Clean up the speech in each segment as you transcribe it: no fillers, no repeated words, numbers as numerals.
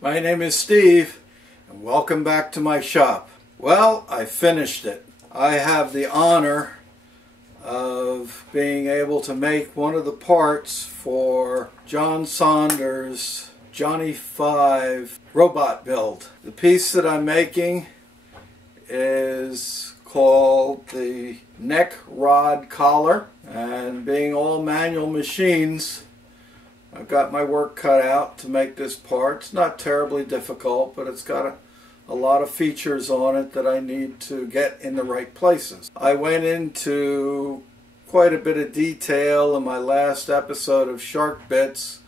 My name is Steve, and welcome back to my shop. Well, I finished it. I have the honor of being able to make one of the parts for John Saunders' Johnny 5 robot build. The piece that I'm making is called the neck rod collar, and being all manual machines, I've got my work cut out to make this part. It's not terribly difficult, but it's got a lot of features on it that I need to get in the right places. I went into quite a bit of detail in my last episode of Shark Bits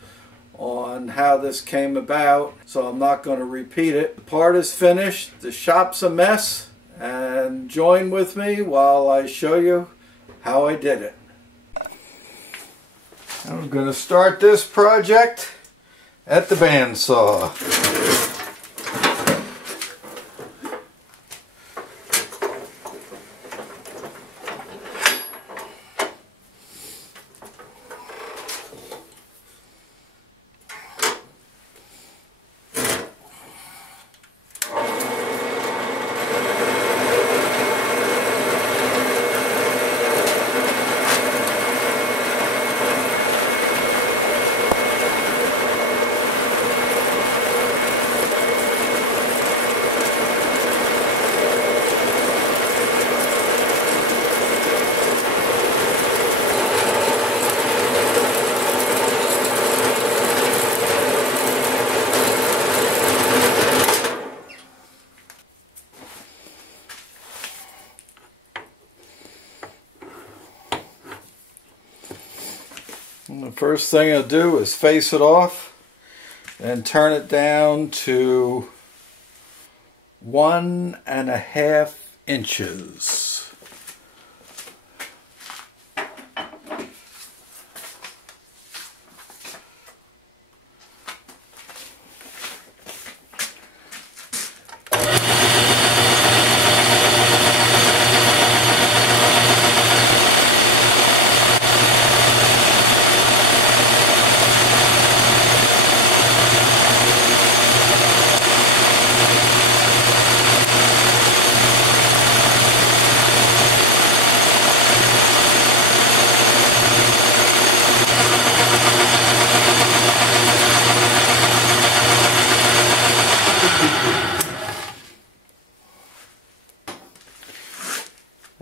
on how this came about, so I'm not going to repeat it. The part is finished, the shop's a mess, and join with me while I show you how I did it. I'm going to start this project at the bandsaw. And the first thing I'll do is face it off and turn it down to 1.5 inches.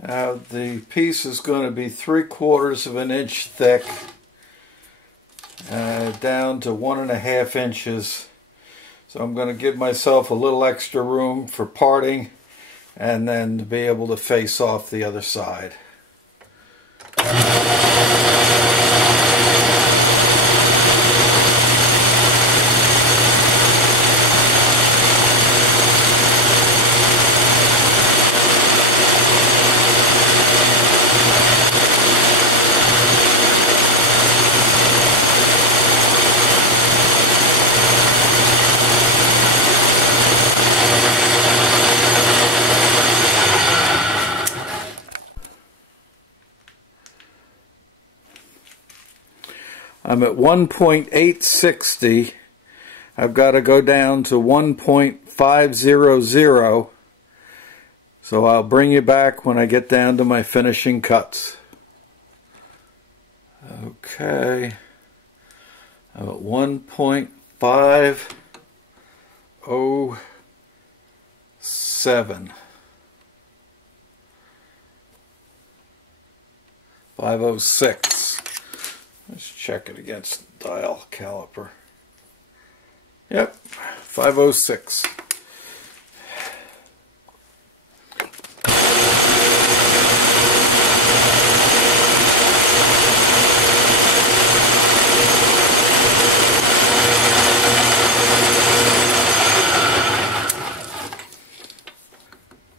Now the piece is going to be 3/4 of an inch thick, down to 1.5 inches. So I'm going to give myself a little extra room for parting and then to be able to face off the other side. I'm at 1.860. I've got to go down to 1.500. So I'll bring you back when I get down to my finishing cuts. Okay. I'm at 1.507. 506. Let's check it against the dial caliper. Yep, 506.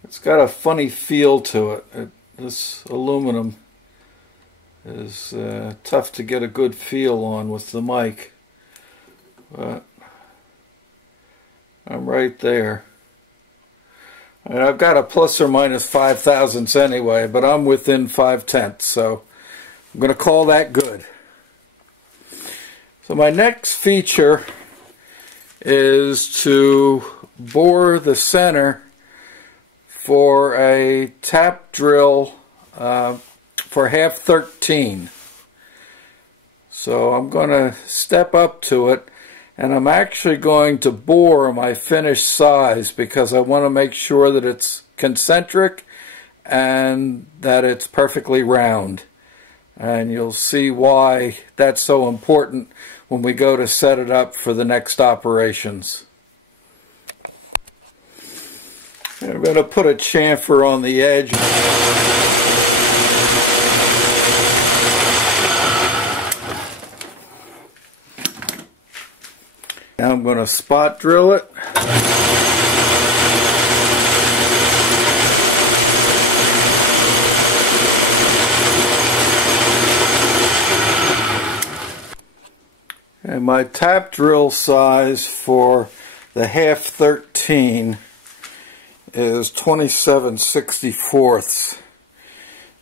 It's got a funny feel to it. This aluminum is tough to get a good feel on with the mic, but I'm right there. And I've got a plus or minus 5 thousandths anyway, but I'm within 5/10, so I'm going to call that good. So my next feature is to bore the center for a tap drill for half 13. So I'm going to step up to it, and I'm actually going to bore my finished size because I want to make sure that it's concentric and that it's perfectly round. And you'll see why that's so important when we go to set it up for the next operations. And I'm going to put a chamfer on the edge. Now I'm going to spot drill it. And my tap drill size for the half 13 is 27/64.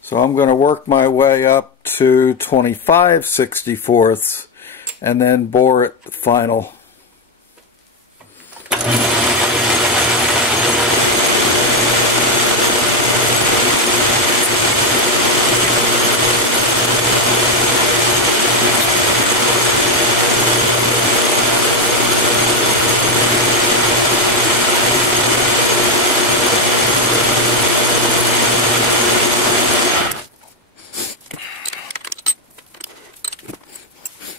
So I'm going to work my way up to 25/64 and then bore it the final.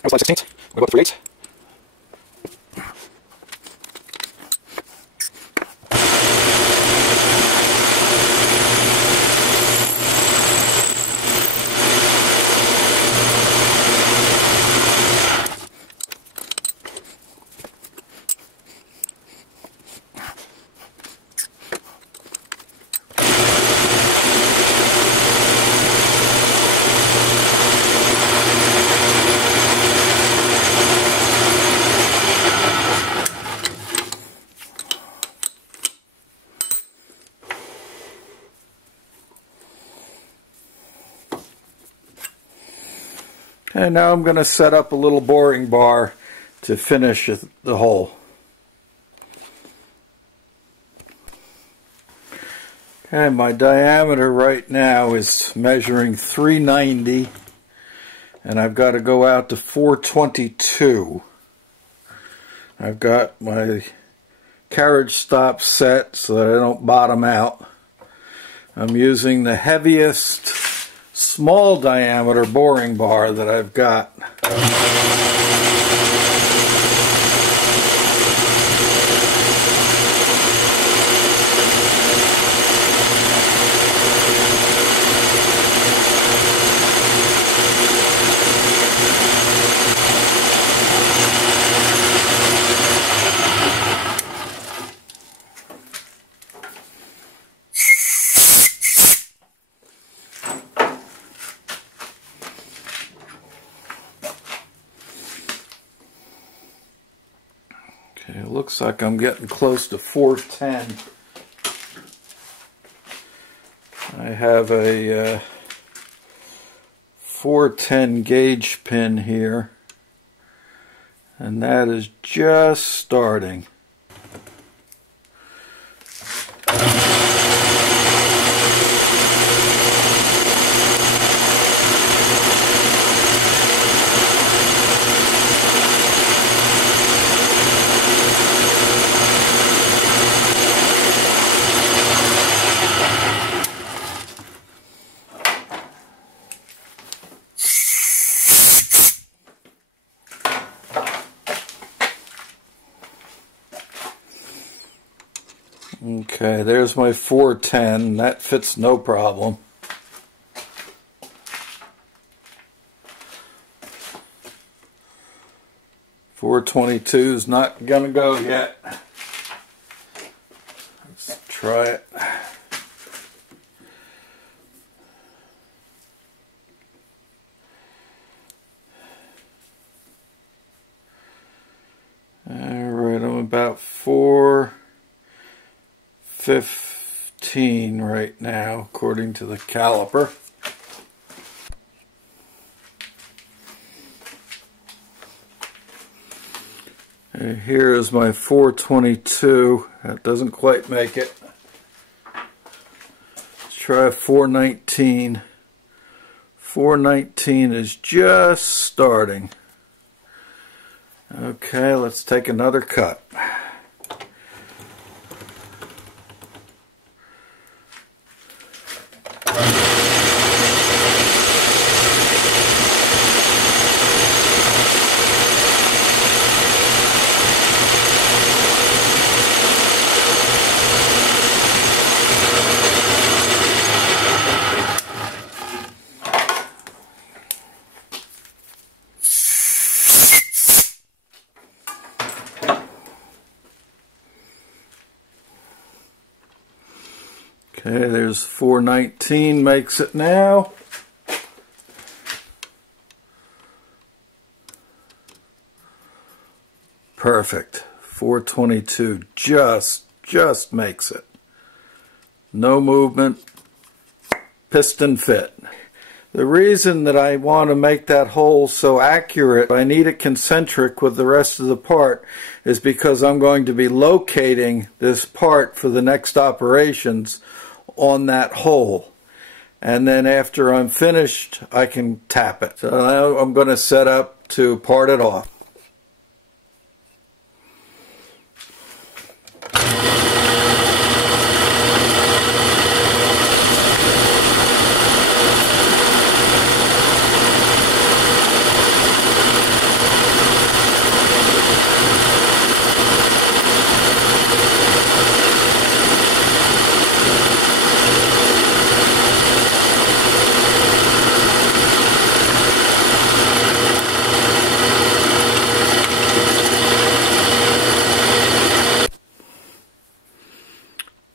That was 5/16. We go up 3/8. And now I'm going to set up a little boring bar to finish the hole. Okay, my diameter right now is measuring 390, and I've got to go out to 422. I've got my carriage stop set so that I don't bottom out. I'm using the heaviest small diameter boring bar that I've got. Okay, it looks like I'm getting close to 410. I have a 410 gauge pin here, and that is just starting. Okay, there's my 410. That fits no problem. .422 is not gonna go yet. Let's try it. Alright, I'm about 415 right now, according to the caliper. And here is my 422. That doesn't quite make it. Let's try 419. 419 is just starting. Okay, let's take another cut. Okay, there's 419 makes it now. Perfect. 422 just makes it. No movement. Piston fit. The reason that I want to make that hole so accurate, I need it concentric with the rest of the part, is because I'm going to be locating this part for the next operations on that hole. And then after I'm finished, I can tap it. So now I'm going to set up to part it off.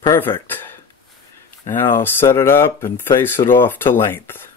Perfect. Now I'll set it up and face it off to length.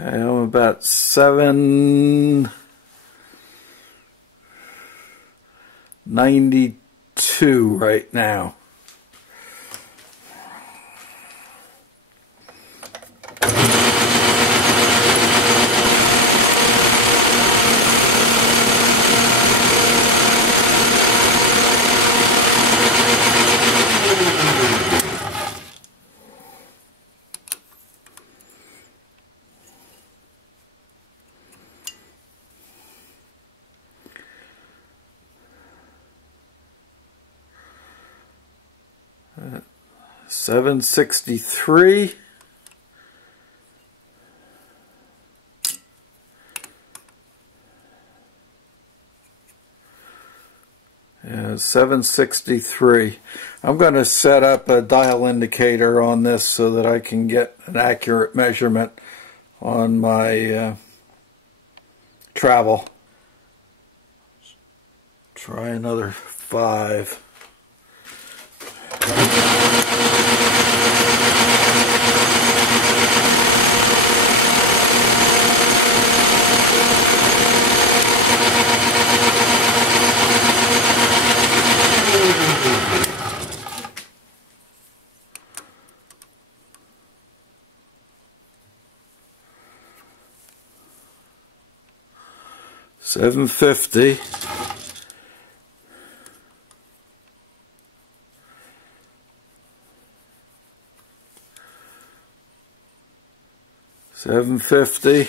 Okay, I'm about 792 right now. Uh, 763. Yeah, 763. I'm going to set up a dial indicator on this so that I can get an accurate measurement on my travel. Try another 5. $750. $750.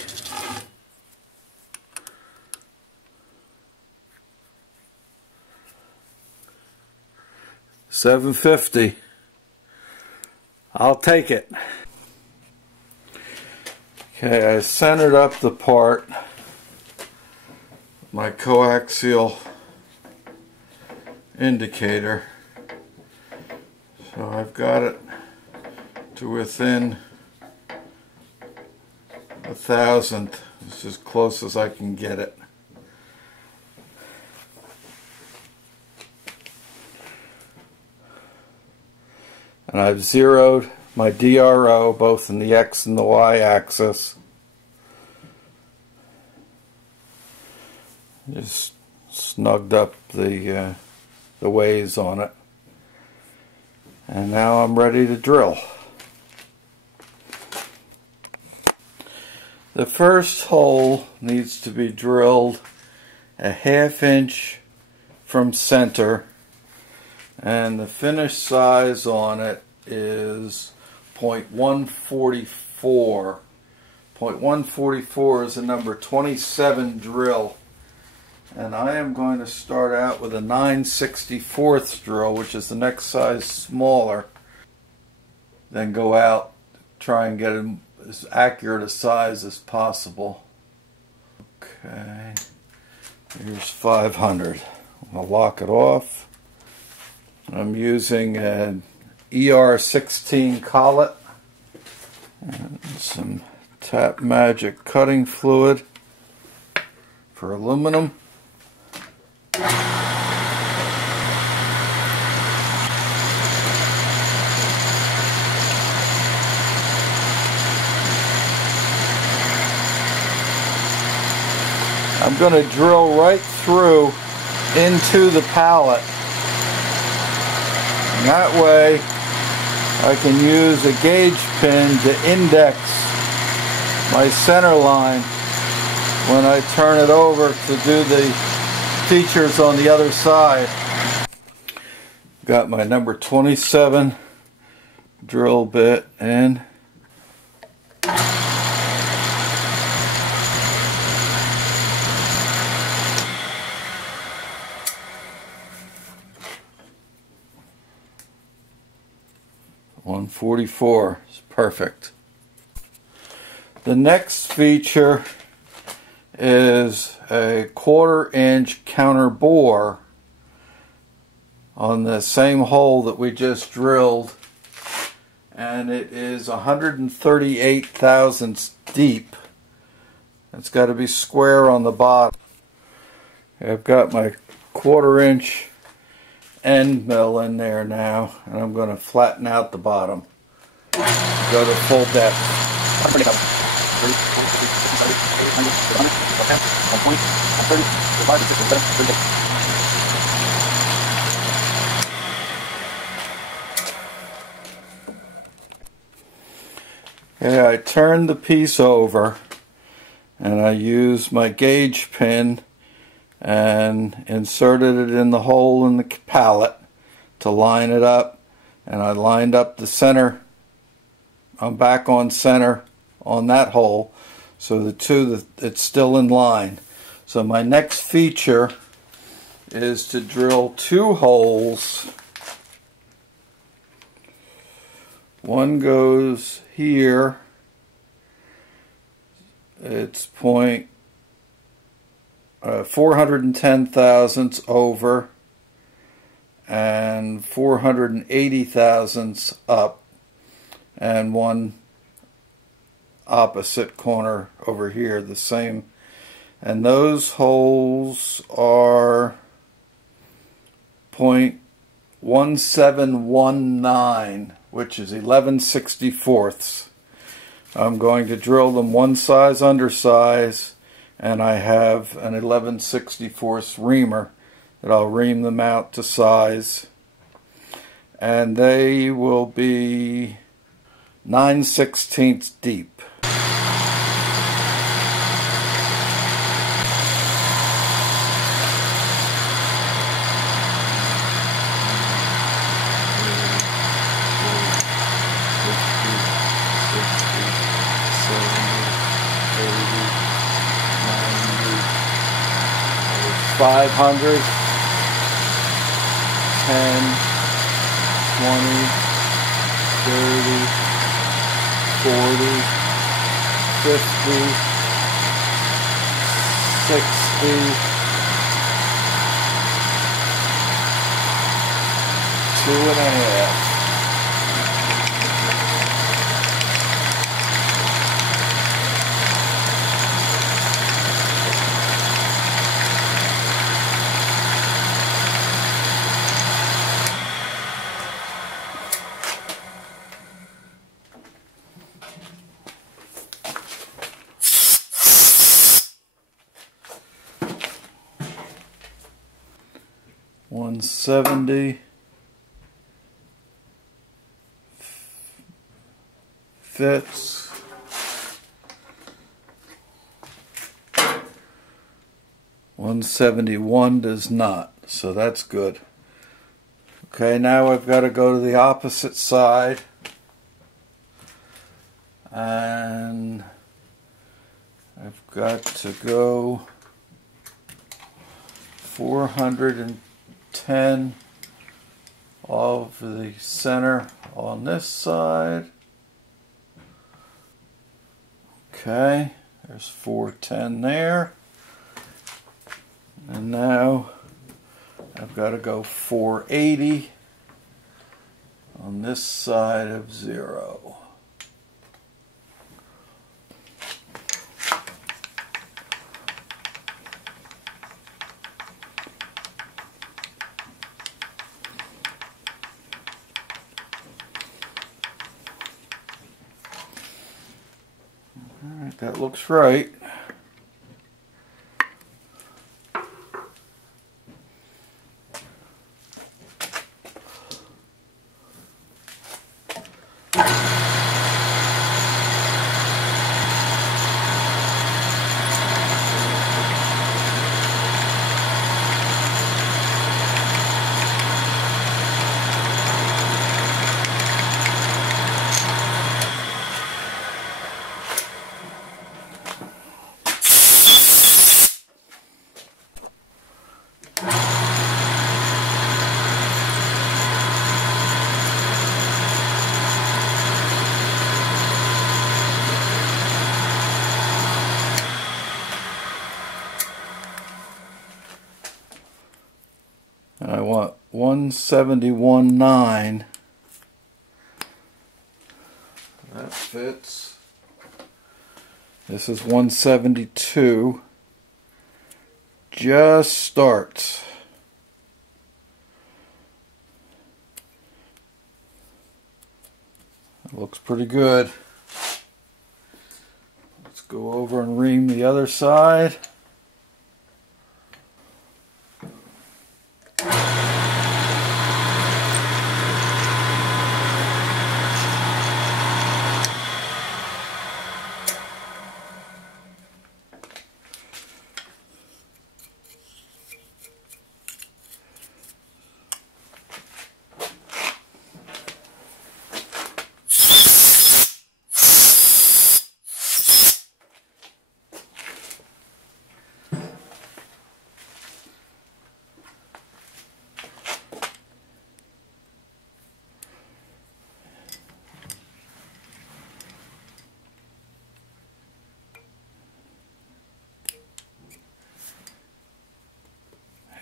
$750. I'll take it. Okay, I centered up the part, my coaxial indicator. So I've got it to within 1,000th. It's as close as I can get it. And I've zeroed my DRO both in the X and the Y axis. Just snugged up the ways on it. And now I'm ready to drill. The first hole needs to be drilled a 1/2 inch from center, and the finished size on it is 0.144. 0.144 is a number 27 drill, and I am going to start out with a 9/64 drill, which is the next size smaller, then go out, try and get as accurate a size as possible. Okay, here's 500. I'll lock it off. I'm using an ER16 collet and some Tap Magic cutting fluid for aluminum. I'm going to drill right through into the pallet. And that way I can use a gauge pin to index my center line when I turn it over to do the features on the other side. Got my number 27 drill bit in. .144 is perfect. The next feature is a 1/4 inch counter bore on the same hole that we just drilled, and it is 138 thousandths deep. It's got to be square on the bottom. I've got my 1/4 inch end mill in there now, and I'm going to flatten out the bottom. Go to full depth. Okay, I turned the piece over and I used my gauge pin and inserted it in the hole in the pallet to line it up, and I lined up the center. I'm back on center on that hole, so it's still in line. So my next feature is to drill 2 holes. One goes here. It's 410 thousandths over and 480 thousandths up, and one opposite corner over here the same, and those holes are 0.1719, which is 11/64. I'm going to drill them one size undersize, and I have an 11/64 reamer that I'll ream them out to size, and they will be 9/16 deep. $500, 10, 20, 30, 40, 50, 60, 2.5. $170 fits. $171 does not, so that's good. Okay, now I've got to go to the opposite side, and I've got to go 410 of the center on this side. Okay, there's 410 there. And now I've got to go 480 on this side of 0. Alright, that looks right. I want 171.9. That fits. This is 172. Just starts. It looks pretty good. Let's go over and ream the other side.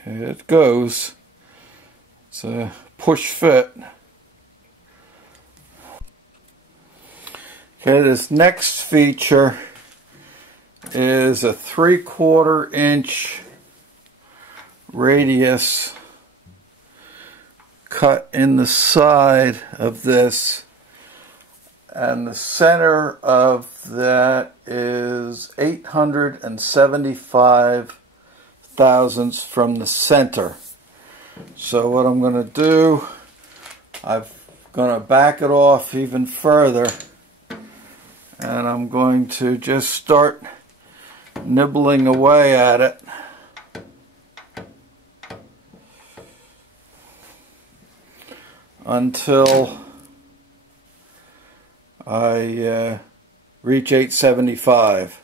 It goes. It's a push fit. Okay, this next feature is a 3/4 inch radius cut in the side of this, and the center of that is 875 thousandths from the center. So what I'm going to do, I'm going to back it off even further, and I'm going to just start nibbling away at it until I reach 875.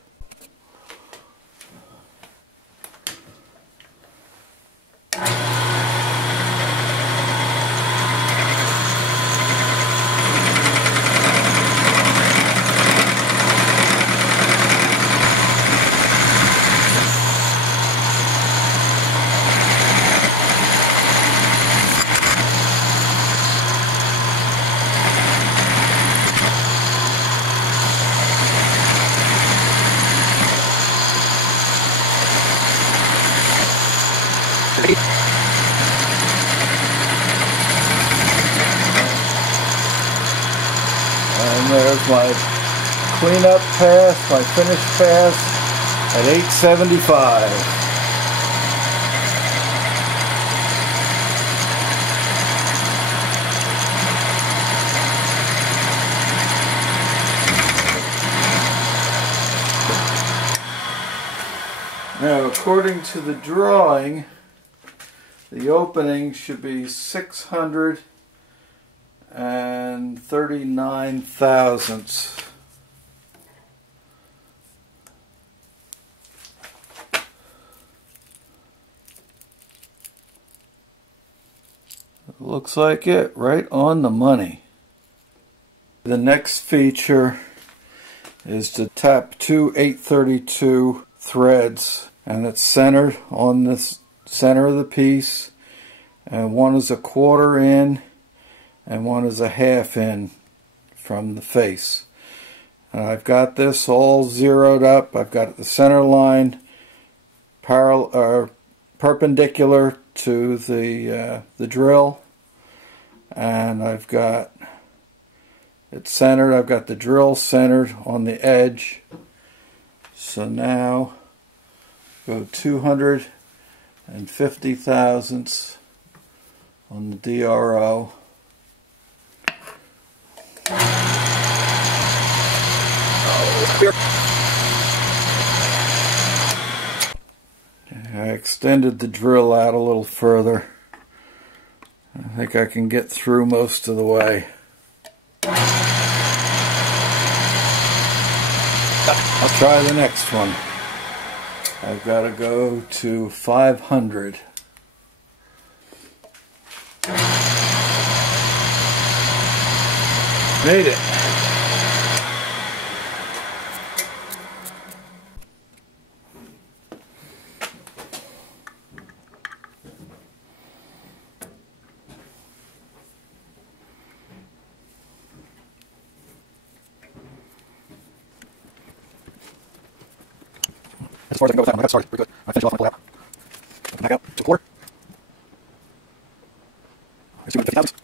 And there's my cleanup pass, my finish pass at 875. Now, according to the drawing, the opening should be 639 thousandths. Looks like it, right on the money. The next feature is to tap two 832 threads, and it's centered on the center of the piece, and one is a quarter in and one is a half in from the face. And I've got this all zeroed up. I've got the center line perpendicular to the drill, and I've got it centered. I've got the drill centered on the edge. So now go 250 thousandths on the DRO. I extended the drill out a little further. I think I can get through most of the way. I'll try the next one. I've got to go to 500. Made it. As far as I can go with that one, I got started. Pretty good. I finished off my pull out. Back out to a quarter. There's 250 thousandths.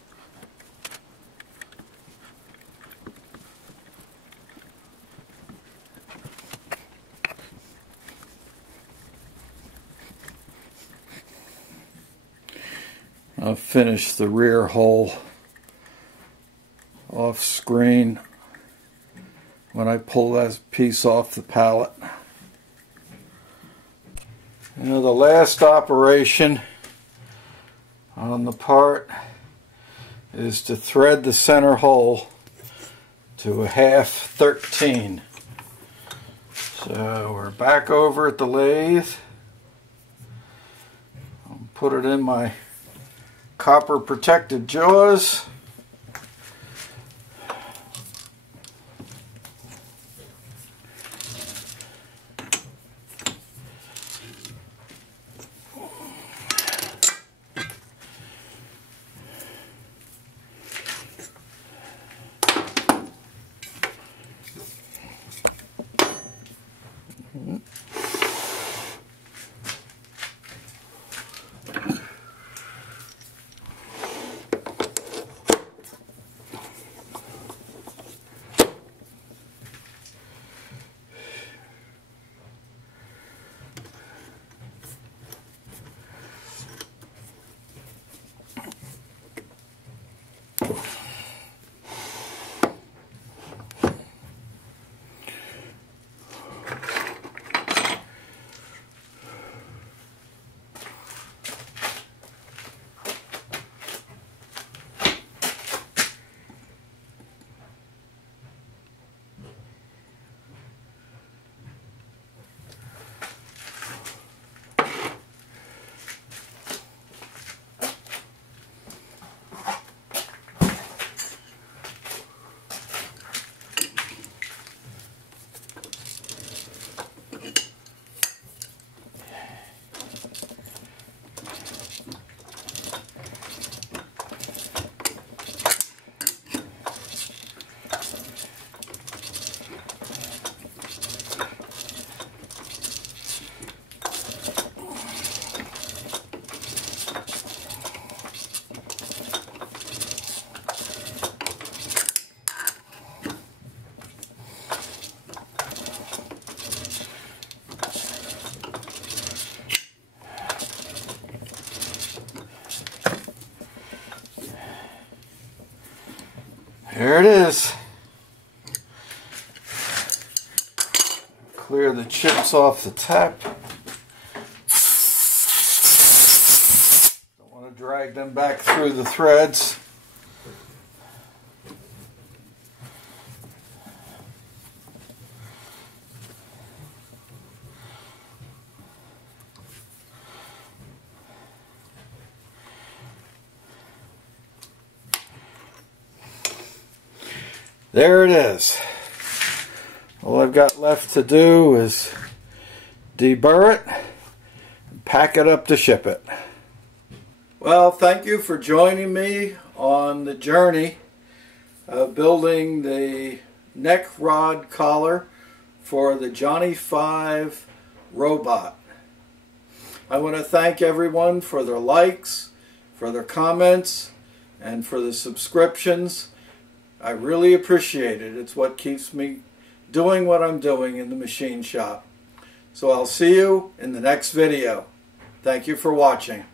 I'll finish the rear hole off screen when I pull that piece off the pallet. You know, the last operation on the part is to thread the center hole to a half 13. So we're back over at the lathe. I'll put it in my copper protected jaws. There it is. Clear the chips off the tap. Don't want to drag them back through the threads. There it is. All I've got left to do is deburr it and pack it up to ship it. Well, thank you for joining me on the journey of building the neck rod collar for the Johnny 5 robot. I want to thank everyone for their likes, for their comments, and for the subscriptions. I really appreciate it. It's what keeps me doing what I'm doing in the machine shop. So I'll see you in the next video. Thank you for watching.